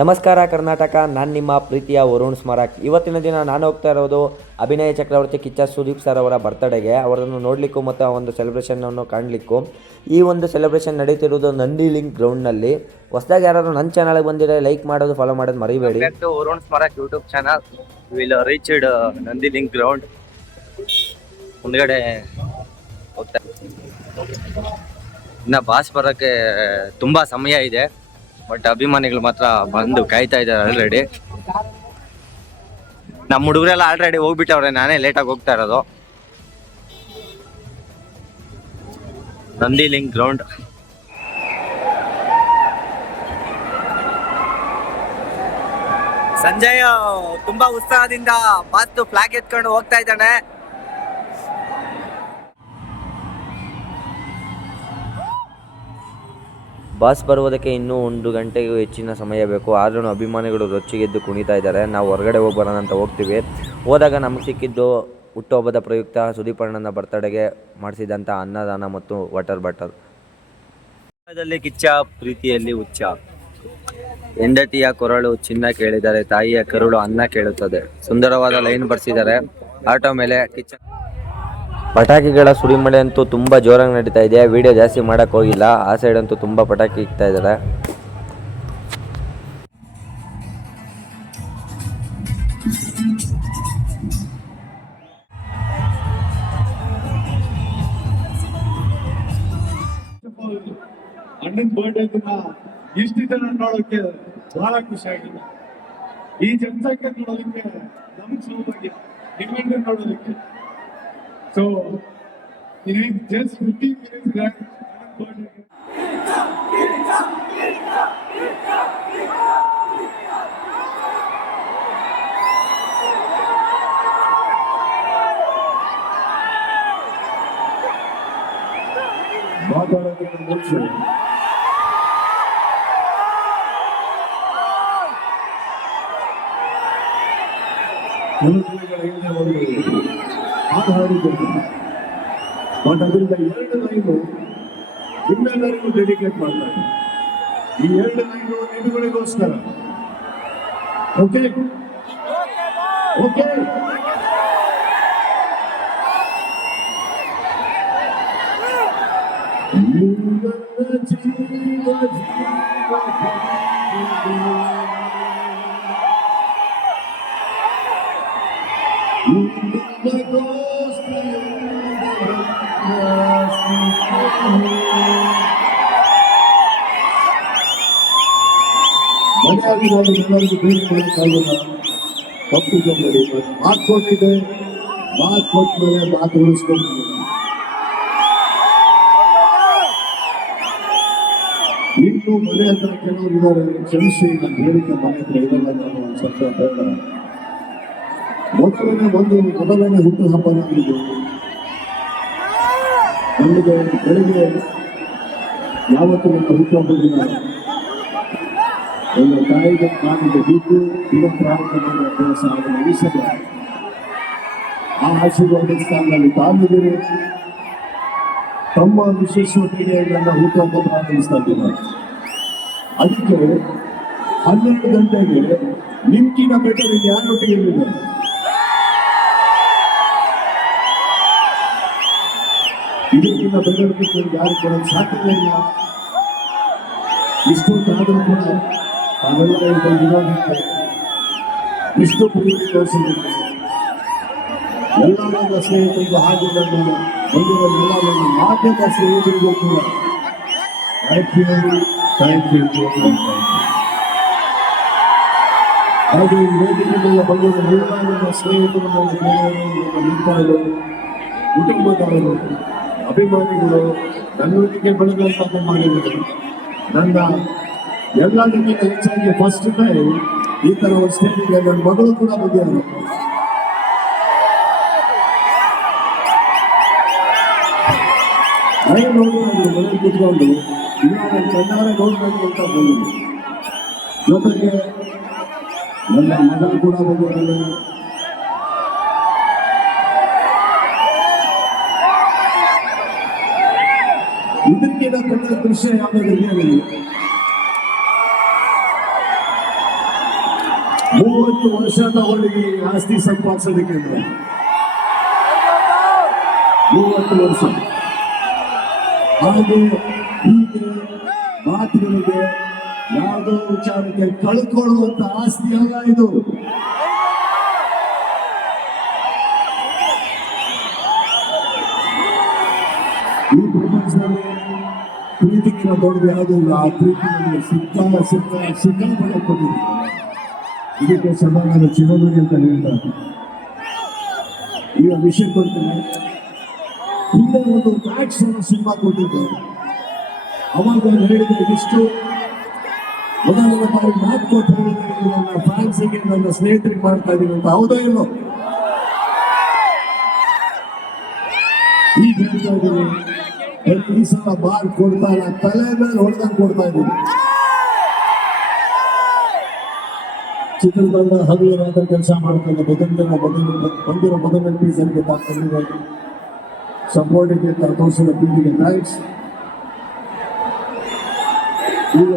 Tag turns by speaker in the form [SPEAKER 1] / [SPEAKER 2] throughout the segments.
[SPEAKER 1] ನಮಸ್ಕಾರ ಕರ್ನಾಟಕ, ನಾನು ನಿಮ್ಮ ಪ್ರೀತಿಯ ವರುಣ್ ಸ್ಮಾರಕ್. ಇವತ್ತಿನ ದಿನ ನಾನು ಹೋಗ್ತಾ ಇರೋದು ಅಭಿನಯ ಚಕ್ರವರ್ತಿ ಕಿಚ್ಚ ಸುದೀಪ್ ಸರ್ ಅವರ ಬರ್ತಡೆಗೆ ಅವರನ್ನು ನೋಡಲಿಕ್ಕೂ ಮತ್ತು ಆ ಒಂದು ಸೆಲೆಬ್ರೇಷನನ್ನು ಕಾಣಲಿಕ್ಕೂ. ಈ ಒಂದು ಸೆಲೆಬ್ರೇಷನ್ ನಡೀತಿರೋದು ನಂದಿ ಲಿಂಕ್ ಗ್ರೌಂಡ್ನಲ್ಲಿ ಹೊಸದಾಗಿ ಯಾರಾದರೂ ನನ್ನ ಚಾನಲ್ಗೆ ಬಂದಿರೋ ಲೈಕ್ ಮಾಡೋದು ಫಾಲೋ ಮಾಡೋದು ಮರಿಬೇಡಿ.
[SPEAKER 2] Varun Smarak YouTube channel will reach Nandi link ground ಮುಂದ್ಗಡೆ ಹೋಗ್ತಾ ಇನ್ನ ಬಾಸ್ ಬರೋಕ್ಕೆ ತುಂಬ ಸಮಯ ಇದೆ. ಬಟ್ ಅಭಿಮಾನಿಗಳು ಮಾತ್ರ ಬಂದು ಕಾಯ್ತಾ ಇದ್ದಾರೆ ಆಲ್ರೆಡಿ ನಮ್ಮ ಹುಡುಗರೆಲ್ಲ ಆಲ್ರೆಡಿ ಹೋಗ್ಬಿಟ್ಟವ್ರೆ, ನಾನೇ ಲೇಟಾಗಿ ಹೋಗ್ತಾ ಇರೋದು. Nandi link ground. ಸಂಜಯ್ ತುಂಬಾ ಉತ್ಸಾಹದಿಂದ ಮತ್ತು ಫ್ಲಾಗ್ ಎತ್ಕೊಂಡು ಹೋಗ್ತಾ ಇದ್ದಾನೆ.
[SPEAKER 1] ಬಾಸ್ ಬರುವುದಕ್ಕೆ ಇನ್ನೂ ಒಂದು ಗಂಟೆಗೂ ಹೆಚ್ಚಿನ ಸಮಯ ಬೇಕು. ಆದ್ರೂ ಅಭಿಮಾನಿಗಳು ರೊಚ್ಚಿಗೆದ್ದು ಕುಣಿತಾ ಇದ್ದಾರೆ. ನಾವು ಹೊರಗಡೆ ಹೋಗಿ ಬರೋಣ ಅಂತ ಹೋಗ್ತೀವಿ. ಹೋದಾಗ ನಮಗೆ ಸಿಕ್ಕಿದ್ದು ಹುಟ್ಟುಹಬ್ಬದ ಪ್ರಯುಕ್ತ ಸುದೀಪಣ್ಣನ ಬರ್ತಡೆಗೆ ಮಾಡಿಸಿದಂಥ ಅನ್ನದಾನ ಮತ್ತು ವಾಟರ್ ಬಾಟಲ್
[SPEAKER 2] ಕಿಚ್ಚ, ಪ್ರೀತಿಯಲ್ಲಿ ಹುಚ್ಚ. ಹೆಂಡತಿಯ ಕೊರಳು ಚಿನ್ನ ಕೇಳಿದರೆ ತಾಯಿಯ ಕರುಳು ಅನ್ನ ಕೇಳುತ್ತದೆ. ಸುಂದರವಾದ ಲೈನ್ ಬರ್ಸಿದ್ದಾರೆ. ಆಟೋ ಮೇಲೆ ಕಿಚ್ಚ
[SPEAKER 1] ಪಟಾಕಿಗಳ ಸುರಿಮಳೆ ಅಂತೂ ತುಂಬ ಜೋರಾಗಿ ನಡೀತಾ ಇದೆ ವಿಡಿಯೋ ಜಾಸ್ತಿ ಮಾಡೋಕ್ಕೆ ಹೋಗಿಲ್ಲ. ಆ ಸೈಡ್ ಅಂತೂ ತುಂಬ ಪಟಾಕಿ ಇಕ್ತಾ ಇದ್ದಾರೆ.
[SPEAKER 3] ಅಣ್ಣನ ಬರ್ಡೇ ಇಷ್ಟು ಜನ ನೋಡೋಕೆ ಬಹಳ ಖುಷಿ ಆಗಿದೆ. ಈ ಜನಸಂಖ್ಯೆ ನೋಡೋದಕ್ಕೆ ನಮ್ಗೆ ಸೌಭಾಗ್ಯ. ನಿಮ್ಮನ್ನ ನೋಡೋದಕ್ಕೆ. so just fifty minutes birthday ಮಾತಾಡೋಕೆ ಮುಂಚೆ ಕೆಲಸಗಳ ಬಟ್ ಅದರಿಂದ ಎರಡು ಲೈನು ನಿಮ್ಮೆಲ್ಲರಿಗೂ ಡೆಡಿಕೇಟ್ ಮಾಡ್ತಾರೆ ಈ ಎರಡು ಲೈನು ನಿಮ್ಮಗಳಿಗೋಸ್ಕರ ಓಕೆ ಓಕೆ ಜೀವ ಜೀವ ಎಲ್ಲರಿಗೂ ಭೇಟಿ ಮಾಡೋಕ್ಕಾಗಲ್ಲ ತಪ್ಪಿಕೊಂಡರೆ ಮಾತು ಕೊಟ್ಟಿದೆ. ಮಾತು ಕೊಟ್ಟ ಮೇಲೆ ಮಾತು ಉಳಿಸ್ಕೊಂಡಿದೆ ಇನ್ನು ಮನೆ ಹತ್ರ ಕೆಲವರು ಕ್ಷಮಿಸಿ, ನಾನು ಹೇಳಿದ ಮನೆ ಹತ್ರ ಇರಲ್ಲ ನಾನು ಒಂದು ಸ್ವಲ್ಪ ಬೇಡ ಮೊದಲನೇ ಒಂದು ಮೊದಲನೇ ಹುಟ್ಟು ಹಬ್ಬ ನಮಗೆ ಬೆಳಿಗ್ಗೆ ಯಾವತ್ತೂ ನನ್ನ ಹುಟ್ಟುಹಬ್ಬ ದಿನ ನನ್ನ ತಾಯಿಗೆ ಕಾಲಿಗೆ ಬಿದ್ದು ದಿನ ಪ್ರಾರಂಭದ ಅದನ್ನು ಉಳಿಸಲ್ಲ ಆ ಆಶೀರ್ವಾದ ಸ್ಥಾನದಲ್ಲಿ ತಾಮಿದ್ದೀರಿ ತಮ್ಮ ವಿಶೇಷ ಕ್ರೀಡೆಗಳನ್ನು ಹುಟ್ಟುಹಬ್ಬ ಪ್ರಾರಂಭಿಸ್ತಾ ಅದಕ್ಕೆ ಹನ್ನೆರಡು ಗಂಟೆಗೆ ನಿಮ್ಗಿನ ಬೆಟರ್ ಯಾರೊಟ್ಟಿಗೆ ಇರಲಿಲ್ಲ ಇದಕ್ಕಿಂತ ಬಿಟ್ಟು ಯಾರು ಕೊಡಲು ಸಾಧ್ಯವಿಲ್ಲ ಇಲ್ಲ. ಇಷ್ಟೊತ್ತಾದರೂ ಕೂಡ ಇಷ್ಟು ಪ್ರೀತಿ ತೋರಿಸಬೇಕು ಎಲ್ಲ ನನ್ನ ಸ್ನೇಹಿತರಿಗೂ ಹಾಗೆ ನನ್ನ ಬಂದಿರೋ ಎಲ್ಲ ನನ್ನ ಮಾಧ್ಯಮ ಸ್ನೇಹಿತರಿಗೂ ಕೂಡ ಥ್ಯಾಂಕ್ ಯು ಥ್ಯಾಂಕ್ ಯು ಈ ವೇದಿಕೆಗೆಲ್ಲ ಬಂದಿರೋ ಎಲ್ಲ ನನ್ನ ಸ್ನೇಹಿತರು ನನ್ನ ಮಿತ್ರರು ಕುಟುಂಬದವರು, ಅಭಿಮಾನಿಗಳು ನನ್ನೊಂದಿಗೆ ಬೆಳೆದಂತ ಅಭಿಮಾನಿಗಳು ನನ್ನ ಎಲ್ಲದಕ್ಕಿಂತ ಹೆಚ್ಚಾಗಿ ಫಸ್ಟ್ ಟೈಮ್ ಈ ತರ ಒಂದು ಸ್ಟೇಜಿಗೆ ನನ್ನ ಮಗಳು ಕೂಡ ಬಂದಿದ್ದಾರೆ ನಾನು ನೋಡಿದ್ರು ಮನೆ ಕೂತ್ಕೊಂಡು ಇಲ್ಲ ನಾನು ಕಣ್ಣಾರೆ ನೋಡ್ಬೇಕು ಅಂತ ಬಂದಿದ್ದೆ ಜೊತೆಗೆ ನನ್ನ ಮಗ ಕೂಡ ಬಂದಿದ್ದಾನೆ ಇದಕ್ಕಿಂತ ದೊಡ್ಡ ದೃಶ್ಯ ಯಾವುದಾದ್ರು ಇದೆಯಾ ಆಸ್ತಿ ಸಂಪಾದಿಸೋದಕ್ಕೆ. ಮೂವತ್ತು ವರ್ಷ. ಹಾಗೆ ಹೀಗೆ ಮಾತುಗಳಿಗೆ ಯಾವುದೋ ವಿಚಾರಕ್ಕೆ ಕಳ್ಕೊಳ್ಳುವಂತ ಆಸ್ತಿ ಅಲ್ಲ ಇದು. ಈ ಪ್ರಪಂಚದಲ್ಲಿ ಪ್ರೀತಿಗಿನ ದೊಡ್ಡದು ಯಾವುದೂ ಇಲ್ಲ. ಆ ಪ್ರೀತಿ ನಮಗೆ ಸಿಕ್ಕ ಸಿಕ್ಕ ಕೊಟ್ಟಿದ್ದಾರೆ ಇದಕ್ಕೆ ಸದಾ ನಾನು ಚಿರಋಣಿ ಅಂತ ಹೇಳ್ತಾರೆ ಈಗ ವಿಷಯ ಕೊಡ್ತೇನೆ ಹಿಂದೆ ಒಂದು ಮ್ಯಾಕ್ಸ್ ಅನ್ನು ಸಿನಿಮಾ ಕೊಟ್ಟಿದ್ದಾರೆ ಅವಾಗ ಹೇಳಿದ ಇಷ್ಟು ಮೊದಲನೇ ಬಾರಿ ಮಾತು ಕೊಟ್ಟು ಹೇಳಿದೆ ಇದು ನನ್ನ ಫ್ಯಾನ್ಸಿಗೆ ನನ್ನ ಸ್ನೇಹಿತರಿಗೆ ಮಾಡ್ತಾ ಇದ್ದೀನಿ ಅಂತ ಹೌದೋ ಇಲ್ಲೋ ಈಗ ಹೇಳ್ತಾ ಇದ್ದೀನಿ, ಪ್ರತಿ ಸಲ ಬಾರ್ ಕೊಡ್ತಾ ಇಲ್ಲ, ತಲೆ ಮೇಲೆ ಹೊಡೆದಂಗೆ ಕೊಡ್ತಾ ಇದ್ದೀನಿ. ಚಿತ್ರತಂಡ ಹಗಲು ರಾತ್ರಿ ಕೆಲಸ ಮಾಡ್ತಾರೆ ಮೊದಲನೇ ಮೊದಲು ಬಂದಿರೋ ಮೊದಲನೇ ಟೀಸರ್ಗೆ ತಂದಿದ್ದಾರೆ ಸಪೋರ್ಟಿಗೆ ತೋರಿಸಿದ ಪೀಳಿಗೆ ಥ್ಯಾಂಕ್ಸ್ ಈಗ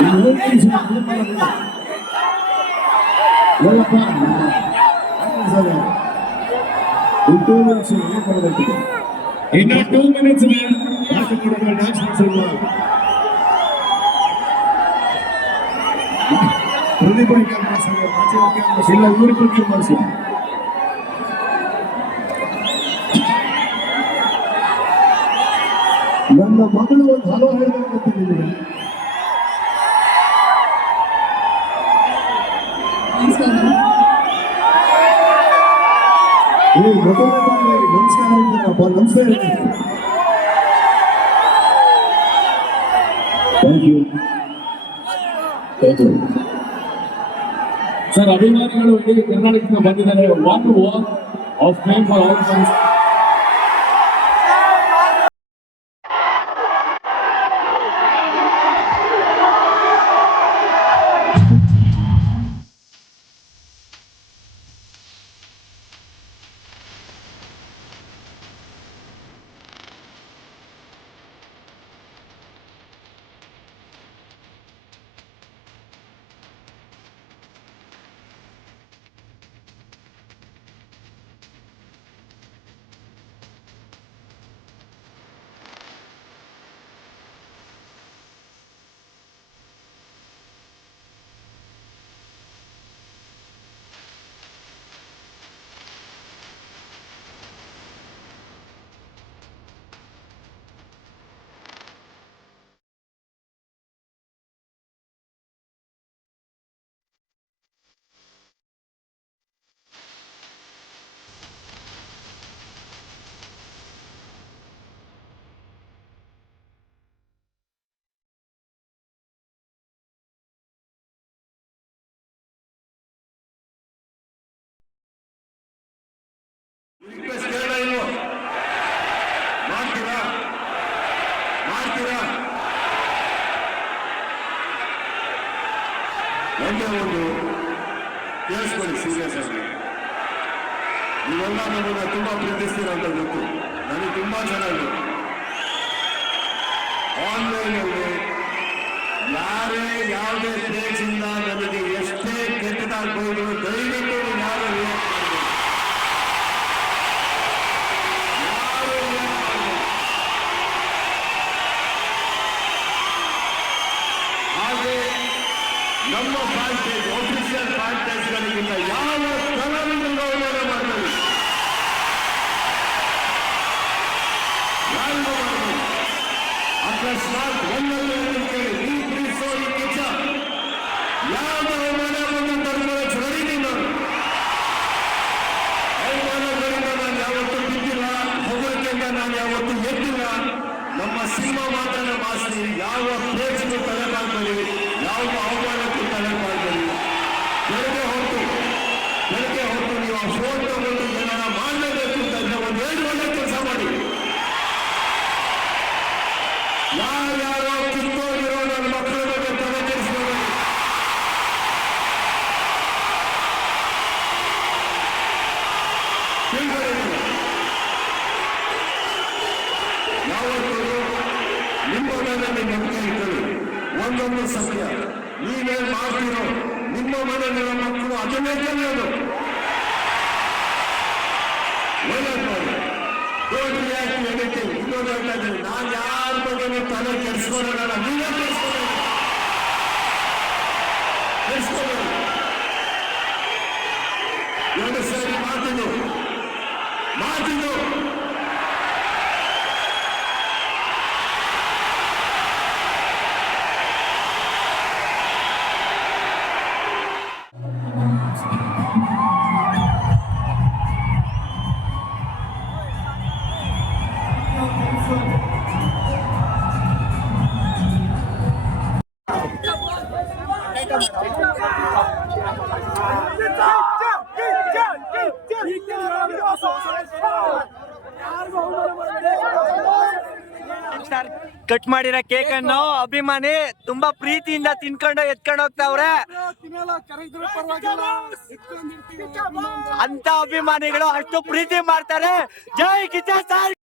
[SPEAKER 3] ಇನ್ನು ಒಂದು ನಿಮಿಷ ಏನ್ ಮಾಡೋದು? ಎಲ್ಲಪ್ಪ ಇನ್ನು two minutes ಏನ್ ಮಾಡ್ಬೇಕು? ಇನ್ನು ಟೂ ಮಿನಿಟ್ಸ್ ಡ್ಯಾನ್ಸ್ ಮಾಡ್ಸಿಲ್ವಾ ಪ್ರದೀಪ್ ಅವ್ರಿಗೆ ಮಾಡ್ಸಿಲ್ಲ ರಾಜೀವ್ ಅವ್ರಿಗೆ ಮಾಡ್ಸಿಲ್ಲ ಇವ್ರಿಬ್ರಿಗೆ ಮಾಡ್ಸಿಲ್ಲ ನನ್ನ ಮಗಳು ಒಂದು ಹಲೋ ಹೇಳಬೇಕು ಅಂತ ನಿಮಗೆ ಏ ಮೊದಲನೇ ಬಾರಿ ನಮಸ್ಕಾರ ಹೇಳ್ತೀರಪ್ಪ ನಮಸ್ಕಾರ ಹೇಳ್ತೀನಿ thank you thank you
[SPEAKER 4] sir ಅಭಿಮಾನಿಗಳು ಇಡೀ ಕರ್ನಾಟಕದಿಂದ ಬಂದಿದ್ದಾರೆ one
[SPEAKER 3] walk of fame for all ಒಂದೇ ಒಂದು ಕೇಳಿಸ್ಕೊಳ್ಳಿ ಸೀರಿಯಸ್ ಆಗಿ ನೀವೆಲ್ಲ ನಮ್ಮನ್ನ ತುಂಬಾ ಪ್ರೀತಿಸ್ತೀರ ಅಂತ ಗೊತ್ತು. ನನಗೆ ತುಂಬಾ ಚೆನ್ನಾಗಿ ಆನ್ಲೈನಲ್ಲಿ ಯಾರೇ ಯಾವುದೇ ಪ್ಲೇಸಿಂದ ನನಗೆ ಎಷ್ಟೇ ಕೆಟ್ಟದಾಗಬಹುದು, ದಯವಿಟ್ಟು ಯಾರು ನಮ್ಮ ಫ್ಯಾನ್ ಪೇಜ್ ಆಫಿಷಿಯಲ್ ಫ್ಯಾನ್ ಪೇಜ್ಗಳಿಗಿಂತ ಯಾವ ಯಾರ್ಯಾರೋ ಇರೋ ನನ್ನ ಮಕ್ಕಳ ಬಗ್ಗೆ ತಲೆ ಕೆಡಿಸ್ಕೋಬೇಡಿ ಯಾವತ್ತೂ ನಿಮ್ಮ ಮೇಲೆ ನಿಮ್ಮ ಮಕ್ಕಳು ಇದ್ದರು ಒಂದೊಂದು ಸತ್ಯ. ನೀವೇ ಮಾಡ್ತೀರೋ, ನಿಮ್ಮ ಮನೆ ಮಕ್ಕಳು ಅದನ್ನೇ ಕಲಿಯೋದು ಇದ್ದೀನಿ ನಾನು ಯಾರ ಬಗ್ಗೆನೂ ತಲೆ ಕೆಡಿಸ್ಕೊಳ್ಳೋಣ ನೀವೇ
[SPEAKER 2] ಕಟ್ ಮಾಡಿರೋ ಕೇಕ್ ಅನ್ನು ಅಭಿಮಾನಿ ತುಂಬಾ ಪ್ರೀತಿಯಿಂದ ತಿನ್ಕೊಂಡು ಎತ್ಕೊಂಡು ಹೋಗ್ತಾವ್ರೆ. ಅಂತ ಅಭಿಮಾನಿಗಳು ಅಷ್ಟು ಪ್ರೀತಿ ಮಾಡ್ತಾರೆ. ಜೈ ಕಿಚ್ಚ ಸರ್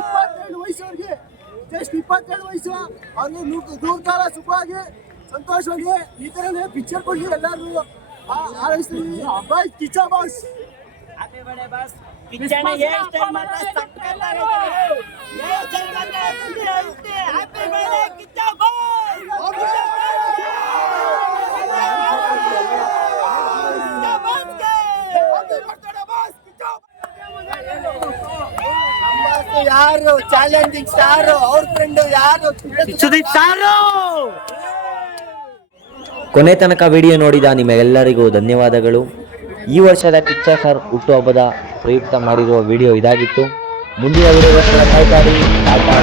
[SPEAKER 5] ಇಪ್ಪತ್ತೆರಡು ವಯಸ್ಸು ಅವ್ರಿಗೆ ಜಸ್ಟ್ ಇಪ್ಪತ್ತೆರಡು ವಯಸ್ಸು. ಅವ್ರಿಗೆ ನೂರು ನೂರು ಕಾಲ ಸುಖವಾಗಿ ಸಂತೋಷವಾಗಿ ಈ ತರನೇ ಪಿಕ್ಚರ್ ಕೊಡಿ ಎಲ್ಲರೂ ಆರೈಸ್ತೀವಿ ಬಾಯ್ ಕಿಚ್ಚ ಬಾಸ್. ಯಾರು ಚಾಲೆಂಜಿಂಗ್ ಸ್ಟಾರ್ ಅವ್ರ ಫ್ರೆಂಡ್ ಯಾರು
[SPEAKER 2] ಸುದೀಪ್ ಸಾರು
[SPEAKER 1] ಕೊನೆ ತನಕ ವಿಡಿಯೋ ನೋಡಿದ ನಿಮಗೆಲ್ಲರಿಗೂ ಧನ್ಯವಾದಗಳು ಈ ವರ್ಷದ ಕಿಚ್ಚ ಸರ್ ಹುಟ್ಟುಹಬ್ಬದ ಪ್ರಯುಕ್ತ ಮಾಡಿರುವ ವಿಡಿಯೋ ಇದಾಗಿತ್ತು. ಮುಂದಿನ ವಿಡಿಯೋಗೋಸ್ಕರ ಕಾಯ್ತಾರಿ ಟಾಟಾ